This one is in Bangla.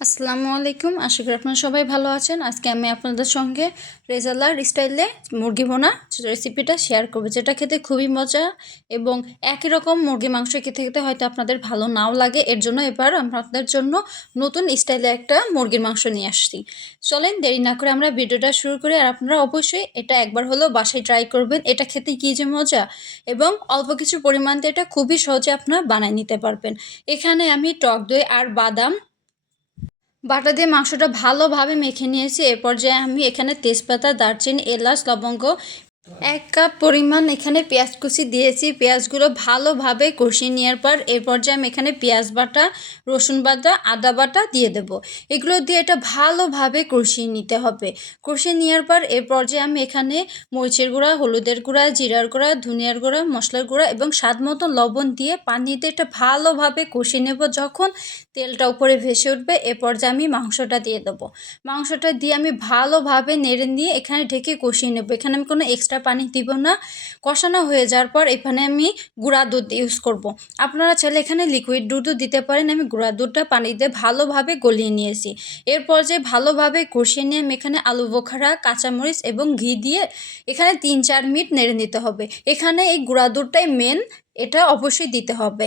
আসসালামু আলাইকুম। আশা করি আপনারা সবাই ভালো আছেন। আজকে আমি আপনাদের সঙ্গে রেজালার স্টাইলে মুরগি ভুনা রেসিপিটা শেয়ার করব, যেটা খেতে খুবই মজা এবং একই রকম মুরগি মাংস খেতে খেতে হয়তো আপনাদের ভালো নাও লাগে। এর জন্য এবার আপনাদের জন্য নতুন স্টাইলে একটা মুরগির মাংস নিয়ে আসছি। চলেন দেরি না করে আমরা ভিডিওটা শুরু করি। আর আপনারা অবশ্যই এটা একবার হলেও বাসায় ট্রাই করবেন। এটা খেতে কী যে মজা, এবং অল্প কিছু পরিমাণে এটা খুবই সহজে আপনারা বানিয়ে নিতে পারবেন। এখানে আমি টক দই আর বাদাম বাটা দিয়ে মাংসটা ভালোভাবে মেখে নিয়েছি। এ পর্যায়ে আমি এখানে তেজপাতা, দারচিনি, এলাচ, লবঙ্গ 1 কাপ পরিমাণ এখানে পেঁয়াজ কুচি দিয়েছি। পেঁয়াজগুলো ভালোভাবে কষিয়ে নেওয়ার পর এর পর্যায়ে আমি এখানে পেঁয়াজ বাটা, রসুন বাটা, আদা বাটা দিয়ে দেব। এগুলো দিয়ে এটা ভালোভাবে কষিয়ে নিতে হবে। কষিয়ে নেওয়ার পর এর পর্যায়ে আমি এখানে মরিচের গুঁড়া, হলুদের গুঁড়া, জিরার গুঁড়া, ধনিয়ার গুঁড়া, মশলার গুঁড়া এবং স্বাদ মতো লবণ দিয়ে পানি দিয়ে এটা ভালোভাবে কষিয়ে নেব। যখন তেলটা উপরে ভেসে উঠবে এ পর্যায়ে আমি মাংসটা দিয়ে দেবো। মাংসটা দিয়ে আমি ভালোভাবে নেড়ে নিয়ে এখানে ঢেকে কষিয়ে নেব। এখানে আমি কোনো এক্সট্রা পানি দিব না। কষানো হয়ে যাওয়ার পর এখানে আমি গুঁড়া দুধ ইউজ করব। আপনারা চাইলে এখানে লিকুইড দুধও দিতে পারেন। আমি গুঁড়া দুধটা পানি দিয়ে ভালোভাবে গলিয়ে নিয়েছি। এরপর যে ভালোভাবে কষিয়ে নিয়ে আমি এখানে আলু বোখারা, কাঁচামরিচ এবং ঘি দিয়ে এখানে 3-4 মিনিট নেড়ে নিতে হবে। এখানে এই গুঁড়া দুধটাই মেন, এটা অবশ্যই দিতে হবে।